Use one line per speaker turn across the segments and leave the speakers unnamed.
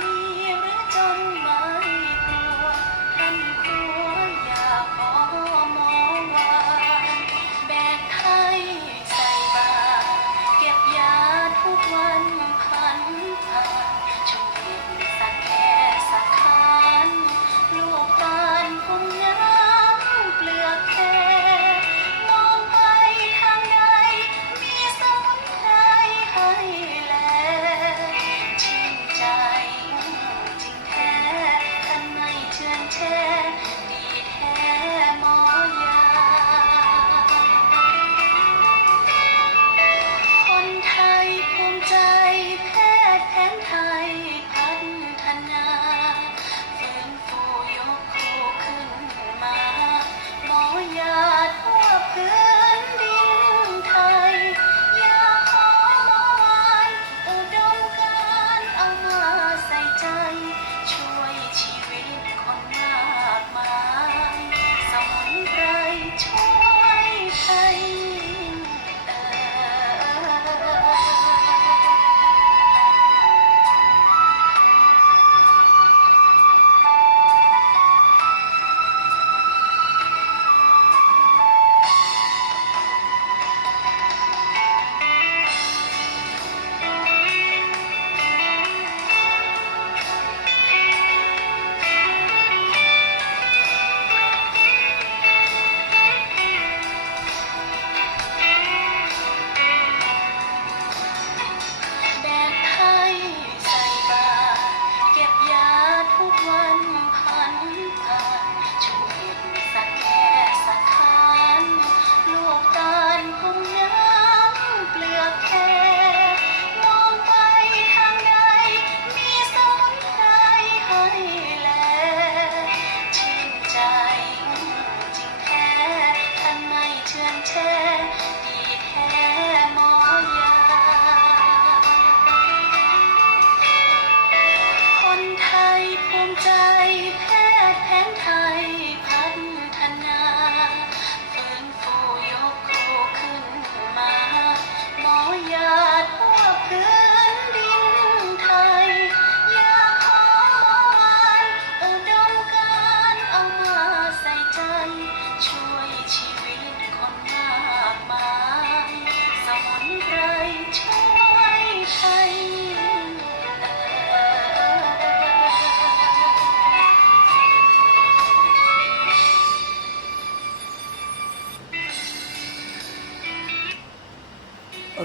จ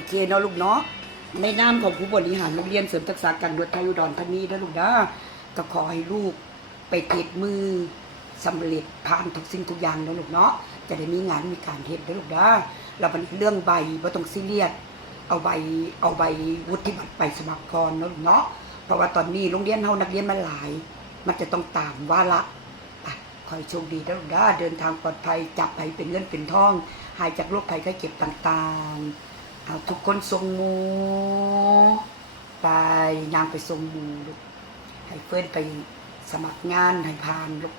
เคเนาะ
ลูกเนาะในนามของผู้บริหารโรงเรียนเสริมทักษะการนวดไทยอุดรธานีนะลูกนะก็ขอให้ลูกไปเทดมือสำเร็จผ่านทุกสิ่งทุกอย่างนะลูกเนาะจะได้มีงานมีการเฮ็ดนะลูกนะแล้วมันเรื่องใบบ่ต้องซีเรียสเอาใบเอาใบวุฒิบัตรไปสมัครก่อนนะลูกเนาะเพราะว่าตอนนี้โรงเรียนเฮานักเรียนมันหลาย มันจะต้องตามว่าระอะขอให้โชคดีนะลูกนะเดินทางปลอดภัยจับไปเป็นเงินเป็นทอง หายจากโรคภัยไข้เจ็บต่างๆ เอาทุกคนทรงมูไปนางไปทรงมูลูกให้เฟื่อนไปสมัครงานให้ผ่านลูก